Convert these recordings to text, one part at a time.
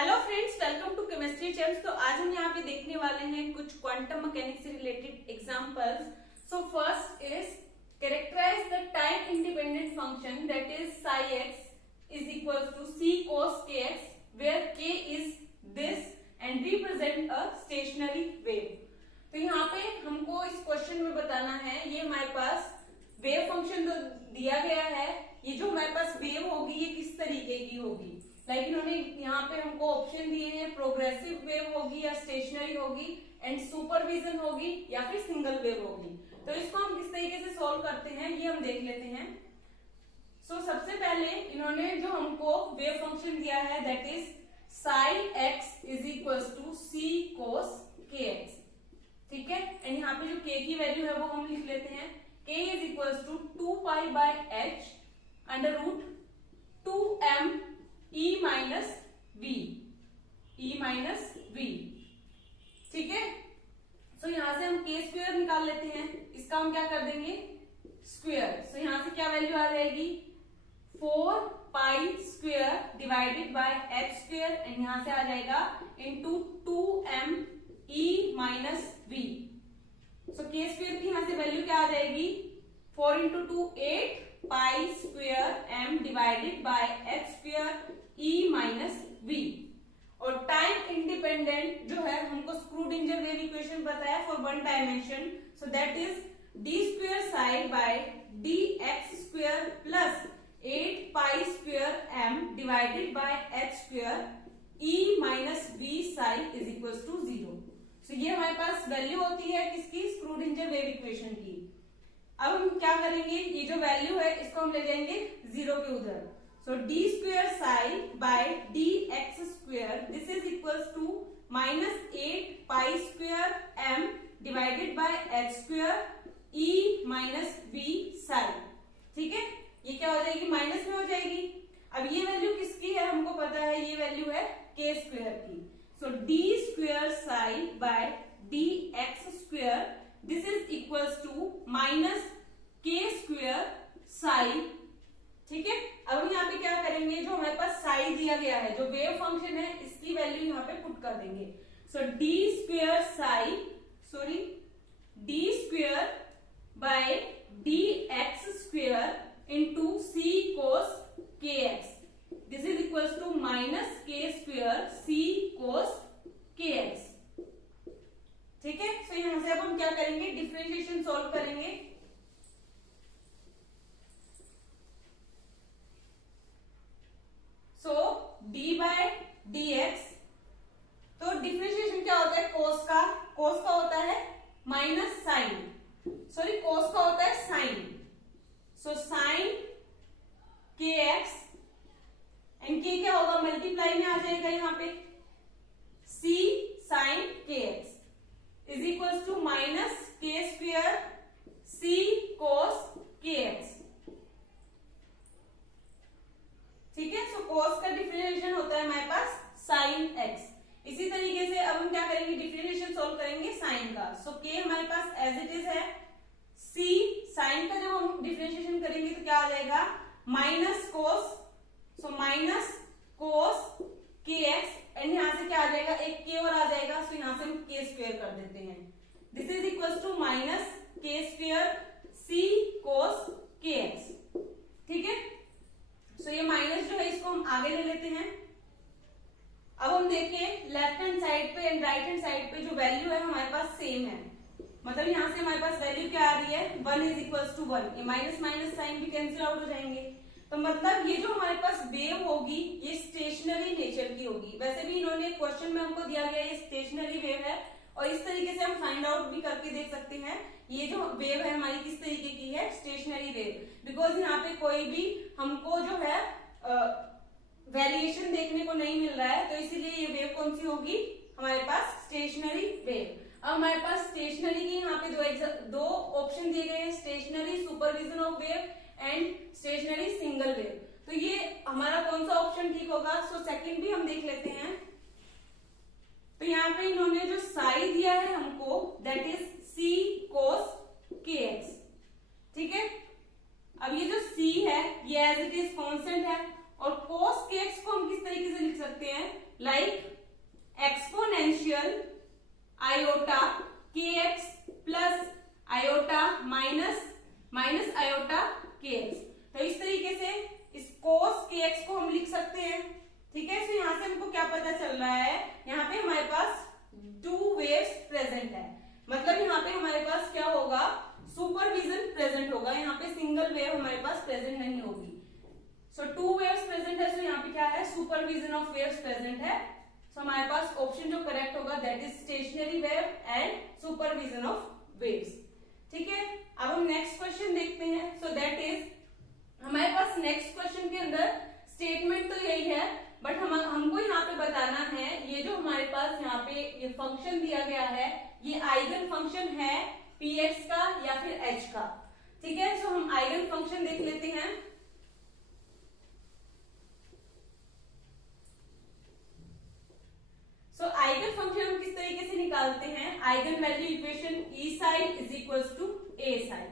Hello friends, welcome to chemistry chaps. तो आज हम यहाँ पे देखने वाले हैं कुछ क्वांटम मैकेनिक्स से related examples. So first is characterize the time independent function that is psi x is equal to c cos kx where k is this and represent a stationary wave. तो यहाँ पे हमको इस question में बताना है, ये हमारे पास वेव फंक्शन जो दिया गया है, ये जो हमारे पास वेव होगी ये किस तरीके की होगी। लाइक इन्होंने यहाँ पे हमको ऑप्शन दिए हैं, प्रोग्रेसिव वेव होगी या स्टेशनरी होगी एंड सुपरविजन होगी या फिर सिंगल वेव होगी। तो इसको हम किस तरीके से सॉल्व करते हैं ये हम देख लेते हैं। सो सबसे पहले इन्होंने जो हमको वेव फंक्शन दिया है that is psi x is equal to c cos kx, ठीक है। एंड यहाँ पे जो k की वैल्यू है वो हम लिख लेते हैं, k is equal to 2 pi by h under root 2m e minus v, ठीक है। सो यहां से हम k स्क्वायर निकाल लेते हैं, इसका हम क्या कर देंगे स्क्वायर। सो यहां से क्या वैल्यू आ जाएगी 4 pi square divided by h square and यहां से आ जाएगा into 2m e minus v। So k square की यहां से वैल्यू क्या आ जाएगी 4 into 2 8 pi square m divided by h square e minus v। और टाइम इंडिपेंडेंट जो है हमको स्क्रूडिंजर वेव इक्वेशन बताया for one dimension, so that is d square psi by dx square plus 8 pi square m divided by h square e minus v psi is equal to 0। So ये हमारे पास value होती है किसकी, स्क्रूडिंजर wave equation की। अब हम क्या करेंगे, ये जो वैल्यू है इसको हम ले जाएंगे जीरो के उधर। So D square psi by D X square this is equal to minus 8 pi square M divided by H square E minus V psi, ठीक है। ये क्या हो जाएगी माइनस में हो जाएगी। अब ये वैल्यू किसकी है हमको पता है, ये वैल्यू है के स्क्वेयर की। So D square psi by D X square this is equal to minus के स्क्वेयर साई, ठीक है। अब हम यहाँ पे क्या करेंगे, जो हमारे पास साई दिया गया है, जो वेव फंक्शन है, इसकी वैल्यू यहाँ पे पुट कर देंगे। So D square psi D square by D X square into C cos के X this is equal to minus के स्क्वेयर सी कोस के एक्स, ठीक है। सो यहां से अब हम क्या करेंगे, डिफरेंशिएशन सॉल्व करेंगे। सो d बाय dx, तो डिफरेंशिएशन क्या होता है कोस का होता है माइनस साइन, सॉरी कोस का होता है sign. So sign k x and के क्या होगा मल्टीप्लाई में आ जाएगा यहाँ पे c sine k x is equal to minus के स्क्वेयर c कोस के एक्स, ठीक है। सो कोस का डिफरेंशिएशन होता है हमारे पास साइन एक्स। इसी तरीके से अब हम क्या करेंगे, डिफरेंशिएशन सॉल्व करेंगे साइन का। सो के हमारे पास एज इट इज है, सी साइन का जब हम डिफरेंशिएशन करेंगे तो क्या आ जाएगा minus cos, so minus cos के एक्स एंड यहां से क्या आ जाएगा एक के और आ जाएगा, सो यहां से हम के स्क्वायर कर देते हैं। This is equal to minus k square c cos के एक्स, ठीक है। सो ये माइनस जो है इसको हम आगे ले लेते हैं। अब हम देखें लेफ्ट हैंड साइड पे एंड राइट हैंड साइड पे जो वैल्यू है हमारे पास सेम है, मतलब यहां से हमारे पास वैल्यू क्या आ रही है 1 इज इक्वल टू 1, ये माइनस माइनस साइन भी कैंसिल आउट हो जाएंगे। तो मतलब ये जो हमारे पास वेव होगी ये स्टेशनरी नेचर की होगी। वैसे भी इन्होंने क्वेश्चन में हमको दिया गया ये स्टेशनरी वेव है, और इस तरीके से हम फाइंड आउट भी करके देख सकते हैं ये जो वेव है हमारी किस तरीके की है, स्टेशनरी वेव। बिकॉज यहाँ पे कोई भी हमको जो है वेरिएशन देखने को नहीं मिल रहा है, तो इसीलिए ये वेव कौन सी होगी हमारे पास स्टेशनरी वेव। अब हमारे पास स्टेशनरी की यहाँ पे दो ऑप्शन दिए गए हैं, stationary supervision of wave and stationary single wave. तो ये हमारा कौन सा ऑप्शन ठीक होगा, सो सेकंड भी हम देख लेते हैं। तो यहाँ पे इन्होंने जो साई दिया है हमको that is c cos kx, ठीक है। अब ये जो c है ये एज इट इज कांस्टेंट है, और cos kx को हम किस तरीके से लिख सकते हैं, like exponential iota kx plus iota minus iota kx। तो इस तरीके से इस cos kx को हम लिख सकते हैं। ठीक है, तो यहाँ से हमको क्या पता चल रहा है, यहाँ पे हमारे पास 2 वेव्स प्रेजेंट है, मतलब यहाँ पे हमारे पास क्या होगा, सुपरविजन प्रेजेंट होगा। यहाँ पे सिंगल वेव हमारे पास प्रेजेंट नहीं होगी। सो 2 वेव्स प्रेजेंट है, सो यहाँ पे क्या है, सुपरविजन ऑफ वेव्स प्रेजेंट है। सो हमारे पास ऑप्शन जो करेक्ट होगा that is stationary wave and supervision of waves. ठीक है, अब हम नेक्स्ट क्वेश्चन देखते हैं। सो दैट इज हमारे पास नेक्स्ट क्वेश्चन के अंदर स्टेटमेंट तो यही है, बट हमको यहाँ पे बताना है ये जो हमारे पास यहाँ पे ये फंक्शन दिया गया है ये आइगन फंक्शन है px का या फिर h का। ठीक है, सो हम आइगन फंक्शन देख लेते हैं। सो आइगन फंक्शन हम किस तरीके से निकालते हैं, eigen value equation E psi is equals to A psi.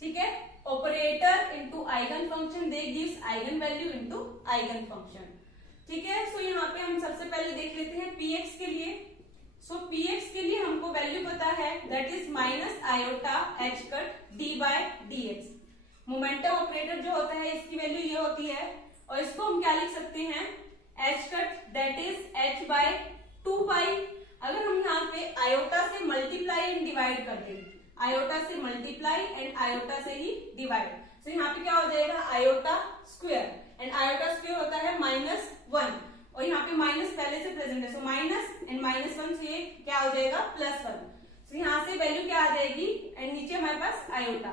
ठीक है, operator into eigen function they gives eigen value into eigen function. ठीक है, सो यहाँ पे हम सबसे पहले देख लेते हैं px के लिए। सो px के लिए हमको वैल्यू पता है that is minus iota h cut d by dx। Momentum operator जो होता है इसकी वैल्यू ये होती है, और इसको हम क्या लिख सकते हैं, h cut that is h by 2 pi. अगर हम यहाँ पे आयोटा से मल्टीप्लाई एंड डिवाइड कर दें, आयोटा से मल्टीप्लाई एंड आयोटा से ही डिवाइड, तो यहाँ पे क्या हो जाएगा, iota square, and iota square होता है -1, और यहाँ पे माइनस पहले से प्रेजेंट है, सो माइनस एंड -1 से क्या हो जाएगा +1। तो यहाँ से वैल्यू क्या आ जाएगी, एंड नीचे हमारे पास आयोटा।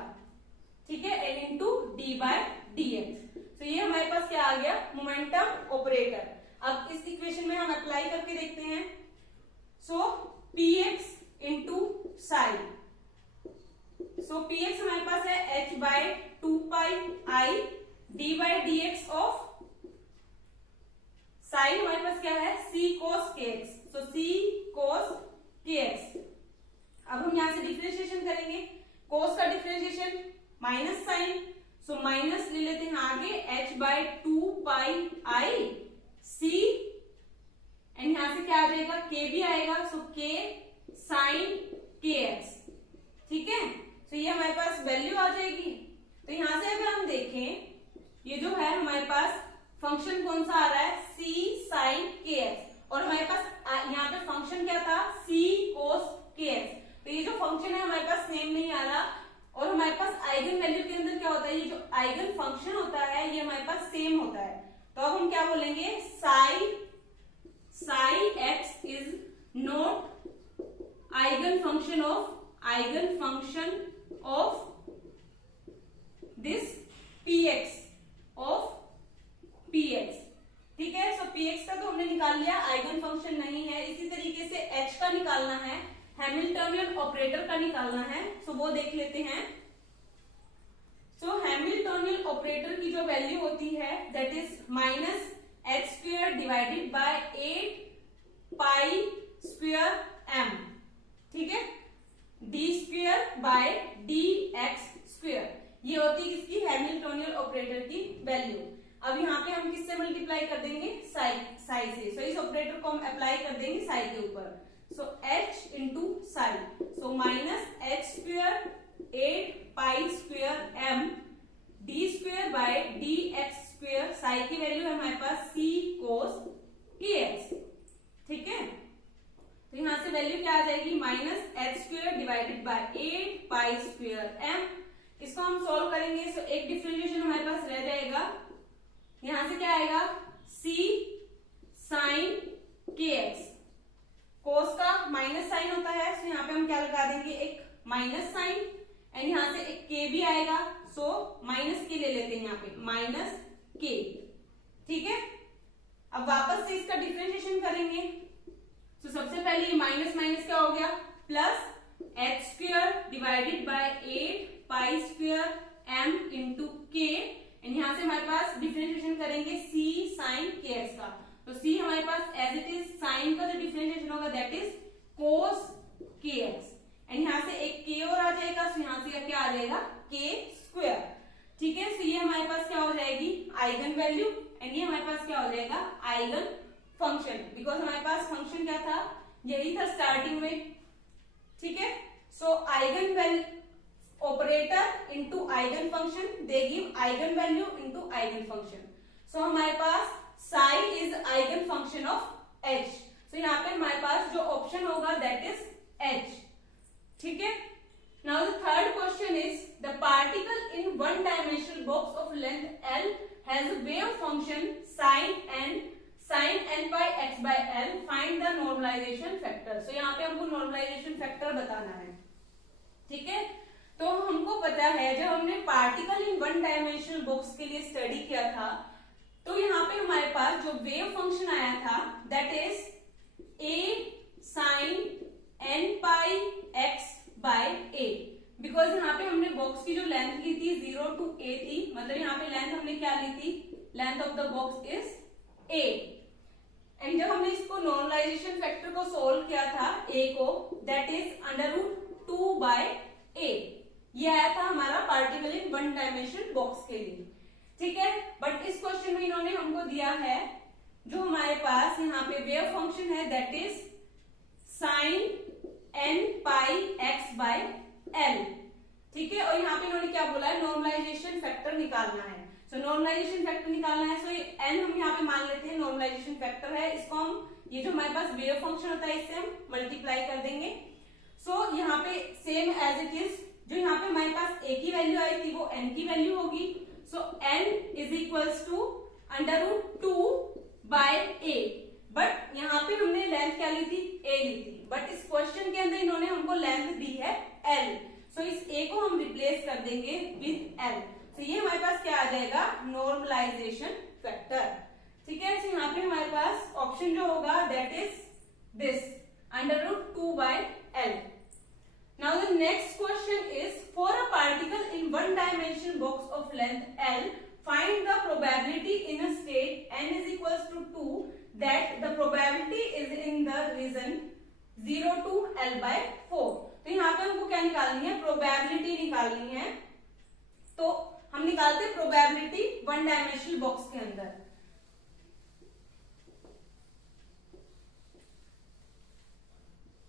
ठीक है, and into d by dx। तो ये हमारे पास क्या आ गया, मोमेंटम ऑपरेटर। अब इस इक्वेशन में हम अप्लाई करके देखते हैं। So px into sine, so px हमारे पास है h by 2 pi i d by dx of sine हमारे पास क्या है, c cos kx, सो c cos kx। अब हम यहां से डिफरेंशिएशन करेंगे, cos का differentiation minus sine, so minus ले लेते हैं आगे h by 2 pi i c, and यहां से क्या आ जाएगा, k भी आएगा, सो k साइन kx। ठीक है, तो ये हमारे पास वैल्यू आ जाएगी। तो यहां से अगर हम देखें, ये जो है हमारे पास फंक्शन कौन सा आ रहा है, c साइन kx, और हमारे पास यहाँ पे फंक्शन क्या था, c cos kx। तो ये जो फंक्शन है हमारे पास सेम नहीं आ रहा, और हमारे पास आइगन वैल्यू के अंदर क्या होता है, ये जो आइगन फंक्शन होता है ये हमारे पास सेम होता है। तो अब हम क्या बोलेंगे, Sai x is not eigen function of this px of px। ठीक है, सो px का तो हमने निकाल लिया, आइगन फंक्शन नहीं है। इसी तरीके से h का निकालना है, हैमिल्टनियन ऑपरेटर का निकालना है, सो वो देख लेते हैं। सो हैमिल्टनियन ऑपरेटर की जो वैल्यू होती है that is minus h square divided bye 8 pi square m। ठीक है, d square by dx square, ये होती है किसकी, हैमिल्टनियन ऑपरेटर की वैल्यू। अब यहाँ पे हम किससे मल्टीप्लाई कर देंगे, साई से, सो इस ऑपरेटर को हम अप्लाई कर देंगे साई के ऊपर। सो h into Sai, so minus h square 8 pi square m d square by dx square, Sai की वैल्यू है हमारे पास c cos kx। ठीक है, तो यहां से वैल्यू क्या आ जाएगी, minus h square divided bye 8 pi square m। इसको हम सॉल्व करेंगे, सो एक डिफरेंशिएशन हमारे पास रह जाएगा, यहां से क्या आएगा, c साइन kx, कोस का माइनस साइन होता है, सो यहाँ पे हम क्या लगा देंगे, एक माइनस साइन, एंड यहां से एक k भी आएगा, सो माइनस के ले लेते हैं यहाँ पे माइनस k। ठीक है, अब वापस से इसका डिफरेंशिएशन करेंगे, तो सबसे पहले ये माइनस माइनस क्या हो गया, plus h square divided bye 8 pi square m into k, and यहां से हमारे पास डिफरेंशिएशन करेंगे c साइन kx का, तो c हमारे पास एज इट इज, साइन का जो डिफरेंशिएशन होगा that is cos kx, and यहां से एक k और आ जाएगा, तो यहां से क्या आ जाएगा, k स्क्वायर। ठीक है, तो ये हमारे पास क्या हो जाएगी, आइगन वैल्यू, एंड ये हमारे पास क्या हो जाएगा, आइगन फंक्शन, बिकॉज हमारे पास फंक्शन क्या था, यही था स्टार्टिंग में, ठीक है। So eigen value operator into eigen function, they give eigen value into eigen function. So हमारे पास psi is eigen function of H. So यहाँ पे हमारे पास जो ऑप्शन होगा दैट इज एच, ठीक है। Now the third question is the particle in one dimensional box of length L has a wave function sine n by x by l, find the normalisation factor. So यहाँ पे हमको normalisation factor बताना है, ठीक है। तो हमको पता है जब हमने particle in one dimensional box के लिए स्टडी किया था, तो यहाँ पे हमारे पास जो वेव फंक्शन आया था that is a sin n pi x by a, because यहाँ पे हमने बॉक्स की जो लेंथ ली थी 0 to a थी, मतलब यहाँ पे लेंथ हमने क्या ली थी, length of the box is a। And जब हमने इसको नॉर्मलाइजेशन फैक्टर को सोल्व किया था a को, दैट इज √2 by a, ये आया था हमारा particle in one dimensional box के लिए, ठीक है। बट इस क्वेश्चन में इन्होंने हमको दिया है जो हमारे पास यहाँ पे वेव फंक्शन है that is sine n pi x by l, ठीक है। और यहाँ पे इन्होंने क्या बोला है, नॉर्मलाइजेशन फैक्टर निकालना है। सो नॉर्मलाइजेशन फैक्टर निकालना है, सो ये n हम यहाँ पे मान लेते हैं नॉर्मलाइजेशन फैक्टर है, इसको हम ये जो हमारे पास वेव फंक्शन होता है इससे हम मल्टीप्लाई कर देंगे। सो यहाँ पे सेम एज इट इज, जो यहाँ पे हमारे पास a की वैल्यू आई थी वो n की वैल्यू होगी। So n is equals to √2 by a, but यहाँ पे हमने लेंथ क्या ली थी, a ली थी, बट इस क्वेश्चन के अंदर इन्होंने हमको लेंथ दी है l। सो इस a को हम रिप्लेस कर देंगे विद l। तो ये हमारे पास क्या आ जाएगा, नॉर्मलाइजेशन फैक्टर, ठीक है। तो यहाँ पे हमारे पास ऑप्शन जो होगा that is this √2 by l। Now the next question is for a particle in one dimensional box of length L, find the probability in a state n is equals to 2 that the probability is in the region 0 to L by 4। तो यहाँ पे हमको क्या निकालनी है, probability निकालनी है। तो हम निकालते हैं प्रोबेबिलिटी वन डायमेंशनल बॉक्स के अंदर।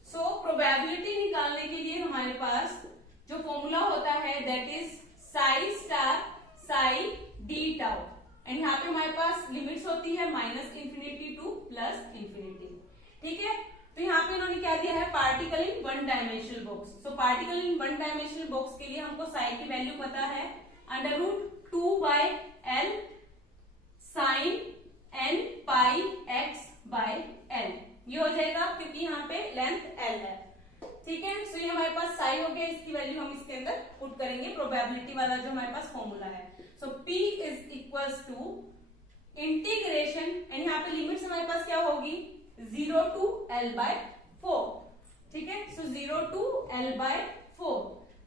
सो प्रोबेबिलिटी निकालने के लिए हमारे पास जो फॉर्मूला होता है that is Sai star Sai D tau, and यहाँ पे हमारे पास लिमिट्स होती है -∞ टू +∞, ठीक है। तो यहाँ पे इन्होंने क्या दिया है, particle in one dimensional box. So particle in one dimensional box के लिए हमको साई की वैल्यू पता है √2 by l sin n pi x by l, ये हो जाएगा क्योंकि यहाँ पे लेंथ l है, ठीक है। सो ये हमारे पास साई हो गया, इसकी वैल्यू हम इसके अंदर पुट करेंगे प्रोबेबिलिटी वाला जो हमारे पास फॉर्मूला है। So p is equals to integration, and यहाँ पे लिमिट्स हमारे पास क्या होगी 0 to l by 4, ठीक है। सो 0 to l by 4,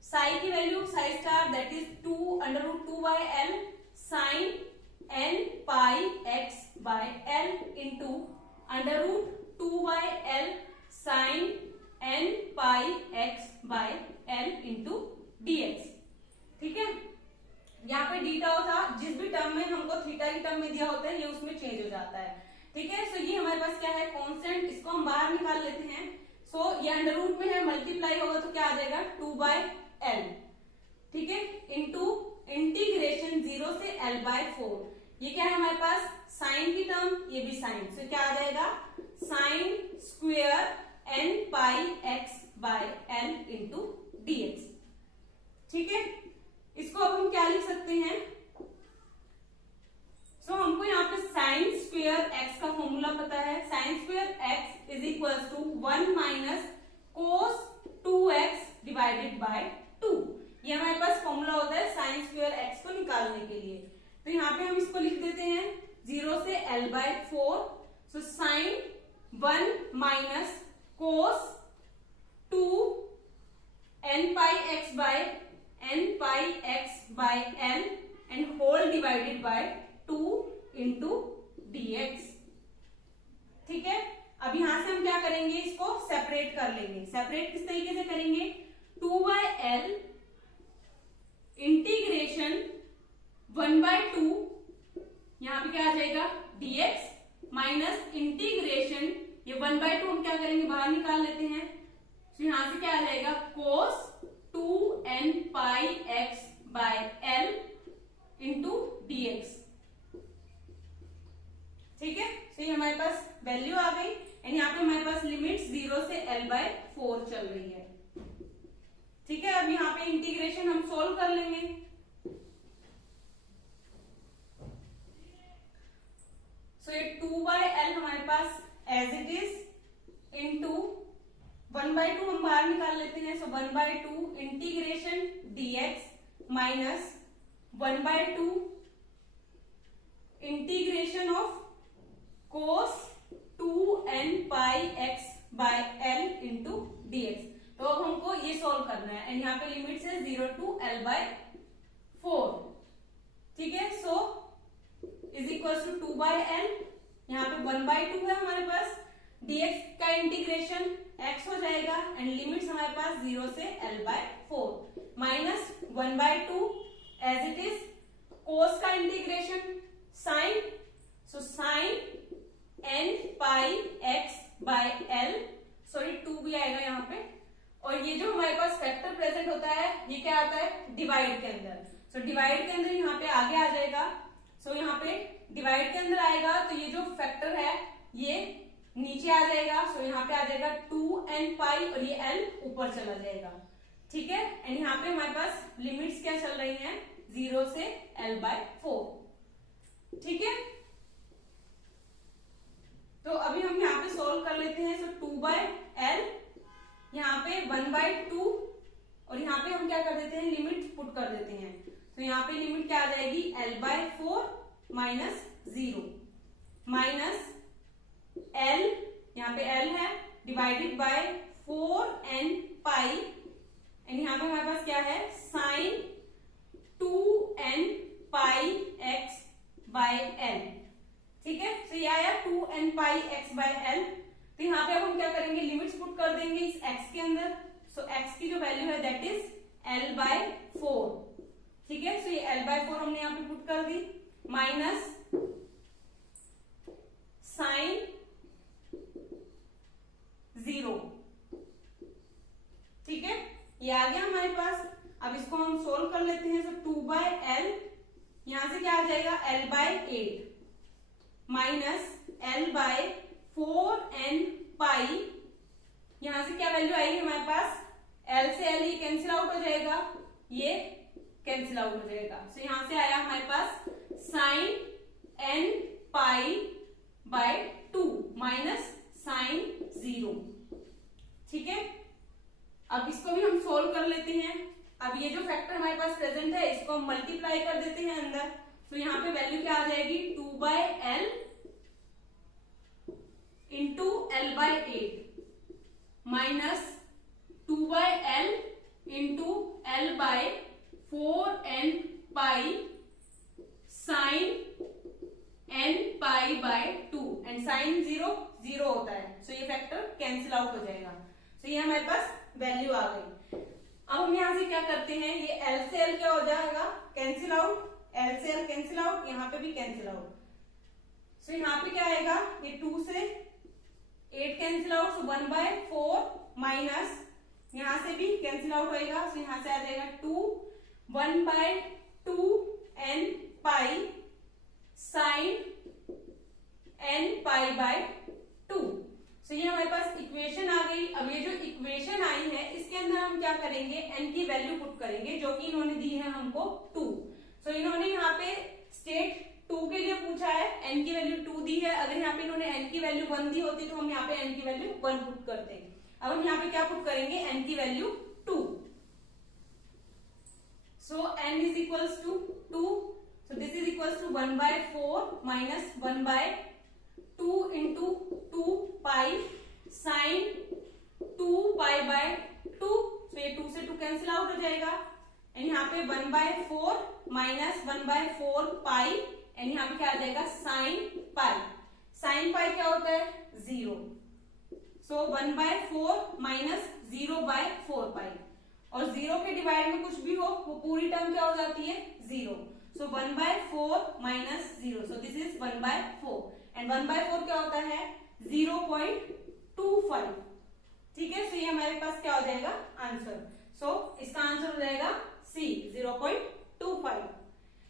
साई की value Sai star that is √2 by l sin n pi x by l into √2 by l sin n pi x by l into dx, ठीक है। यहाँ पे डी टाउ था, जिस भी टर्म में हमको थीटा की टर्म में दिया होता है ये उसमें चेंज हो जाता है, ठीक है। सो ये हमारे पास क्या है, कांस्टेंट, इसको हम बाहर निकाल लेते हैं। सो ये अंडर रूट में है, मल्टीप्लाई होगा तो क्या आ जाएगा 2 by l, ठीक है, इंटू इंटीग्रेशन 0 से l by 4, ये क्या है हमारे पास साइन की टर्म, ये भी साइन, सो क्या आ जाएगा sine square n pi x by l into dx, ठीक है। इसको अब हम क्या लिख सकते हैं, सो हमको यहाँ पे साइन स्क्वायर x का फॉर्मूला पता है, sine square x is equal to 1 minus cos 2x divided by 2, ये हमारे पास फॉर्मूला होता है साइन स्क्वायर x को निकालने के लिए। तो यहाँ पे हम इसको लिख देते हैं 0 से l by 4, so sine 1 minus cos 2 n pi x by l and whole divided by 2 into dx, ठीक है। अब यहां से हम क्या करेंगे, इसको सेपरेट कर लेंगे। सेपरेट किस तरीके से करेंगे, 2 by l इंटीग्रेशन 1 by 2, यहां पे क्या आ जाएगा dx माइनस इंटीग्रेशन, ये 1/2 हम क्या करेंगे बाहर निकाल लेते हैं, तो यहां से क्या आ जाएगा cos 2n pi x by l into dx। ठीक है, तो ये हमारे पास वैल्यू आ गई एंड यहाँ पे हमारे पास लिमिट 0 से l/4 चल रही है। ठीक है, अब यहाँ पे इंटीग्रेशन हम सोल्व कर लेंगे। सो ये 2/l हमारे पास एज इट इज इंटू 1/2 हम बाहर निकाल लेते हैं, so 1/2 integration dx minus 1/2 integration of cos 2n pi x by l into dx। तो अब हमको ये सॉल्व करना है एंड यहाँ पे लिमिट है 0 to l/4। ठीक है, so is equal to 2/l, यहाँ पे 1/2 है हमारे पास, dx का इंटीग्रेशन x हो जाएगा एंड लिमिट्स हमारे पास 0 से l/4 minus 1/2 as it is cos का integration sine, so sine n pi x by l, sorry 2 भी आएगा यहाँ पे, और ये जो हमारे पास फैक्टर प्रेजेंट होता है ये क्या आता है डिवाइड के अंदर, सो डिवाइड के अंदर यहाँ पे आगे आ जाएगा, सो यहाँ पे डिवाइड के अंदर आएगा तो ये जो फैक्टर है ये नीचे आ जाएगा, सो यहाँ पे आ जाएगा 2n पाई और ये l ऊपर चला जाएगा। ठीक है, एंड यहाँ पे हमारे पास लिमिट्स क्या चल रही हैं 0 से l/4। ठीक है, तो अभी हम यहाँ पे सोल्व कर लेते हैं, सो 2/l, यहाँ पे 1/2 और यहाँ पे हम क्या कर देते हैं लिमिट पुट कर देते हैं, तो यहाँ पे लिमिट क्या आ जाएगी l/4 माइनस 0 माइनस l, यहाँ पे l है divided by 4n pi and यहाँ पे हमारे पास क्या है sign 2n pi x by l। ठीक है, तो ये आया 2n pi x by l, तो यहाँ पे अब हम क्या करेंगे लिमिट्स पुट कर देंगे इस x के अंदर, सो x की जो वैल्यू है दैट इज l/4। ठीक है, सो ये l/4 हमने यहाँ पे पुट कर दी माइनस साइन 0। ठीक है, ये आ गया हमारे पास, अब इसको हम सोल्व कर लेते हैं, सो 2/l यहां से क्या आ जाएगा l/8 माइनस l/4n पाई, यहां से क्या वैल्यू आएगी हमारे पास l से l ये कैंसिल आउट हो जाएगा, ये कैंसिल आउट हो जाएगा, सो यहां से आया हमारे पास sine n pi by 2 minus sine 0। ठीक है, अब इसको भी हम सोल्व कर लेते हैं। अब ये जो फैक्टर हमारे पास प्रेजेंट है इसको हम मल्टीप्लाई कर देते हैं अंदर, तो यहाँ पे वैल्यू क्या आ जाएगी 2/l into l/8 minus 2/l into l/4n pi sine n pi by 2 and sine 0 0 होता है, सो ये फैक्टर कैंसिल आउट हो जाएगा, सो ये हमारे पास वैल्यू आ गई। अब हम यहाँ से क्या करते हैं, ये l से l क्या हो जाएगा कैंसिल आउट, l से l कैंसिल आउट, यहाँ पे भी कैंसिल आउट, सो यहाँ पे क्या आएगा ये 2 से 8 कैंसिल आउट, सो 1/4 माइनस यहाँ से भी कैंसिल आउट होएगा, सो यहाँ से आ जाएगा 2 1/2 n pi sine n pi by 2। So ये हमारे पास इक्वेशन आ गई। अब ये जो इक्वेशन आई है इसके अंदर हम क्या करेंगे n की वैल्यू पुट करेंगे जो कि इन्होंने दी है हमको 2। सो इन्होंने यहाँ पे स्टेट 2 के लिए पूछा है, n की वैल्यू 2 दी है, अगर यहाँ पे इन्होंने n की वैल्यू 1 दी होती तो हम यहाँ पे n की वैल्यू 1 पुट करते हैं। अब हम यहाँ पे क्या पुट करेंगे n की वैल्यू 2, so n is equals to 2, so this is equals to 1/4 minus 1/2 into 2 pi sine 2 pi by 2, so ये 2 से 2 कैंसिल आउट हो जाएगा एंड यहाँ पे 1/4 माइनस 1/4 पाई एंड यहाँ पे क्या आ जाएगा साइन पाई। साइन पाई क्या होता है 0, सो 1/4 माइनस 0/4 पाई, और 0 के डिवाइड में कुछ भी हो वो पूरी टर्म क्या हो जाती है 0, सो 1/4 minus 0, so this is 1/4 and 1/4 क्या होता है 0.25। ठीक है, सो ये हमारे पास क्या हो जाएगा आंसर। सो इसका आंसर हो जाएगा सी 0.25।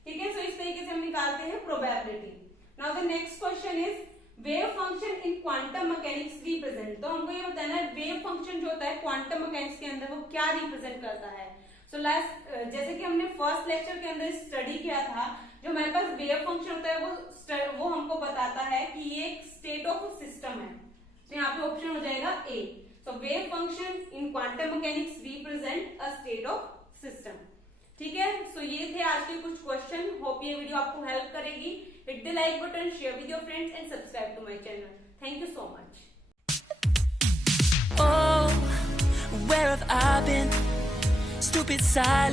ठीक है, सो इस तरीके से हम निकालते हैं probability. Now the next question is wave function in quantum mechanics represent. तो हमको ये बताना है वेव फंक्शन जो होता है क्वांटम मैकेनिक्स के अंदर वो क्या रिप्रेजेंट करता है। सो लास्ट जैसे कि हमने फर्स्ट लेक्चर के अंदर स्टडी किया था, जो हमारे पास वेव फंक्शन होता है वो हमको बताता है कि ये एक स्टेट ऑफ सिस्टम है। तो यहाँ पे ऑप्शन हो जाएगा A. So wave function in quantum mechanics represent a state of system. ठीक है, सो ये थे आज के कुछ क्वेश्चन। होप ये वीडियो आपको हेल्प करेगी। Hit the like button, share with your friends and subscribe to my channel. Thank you so much. Oh, where have I been? Stupid silence.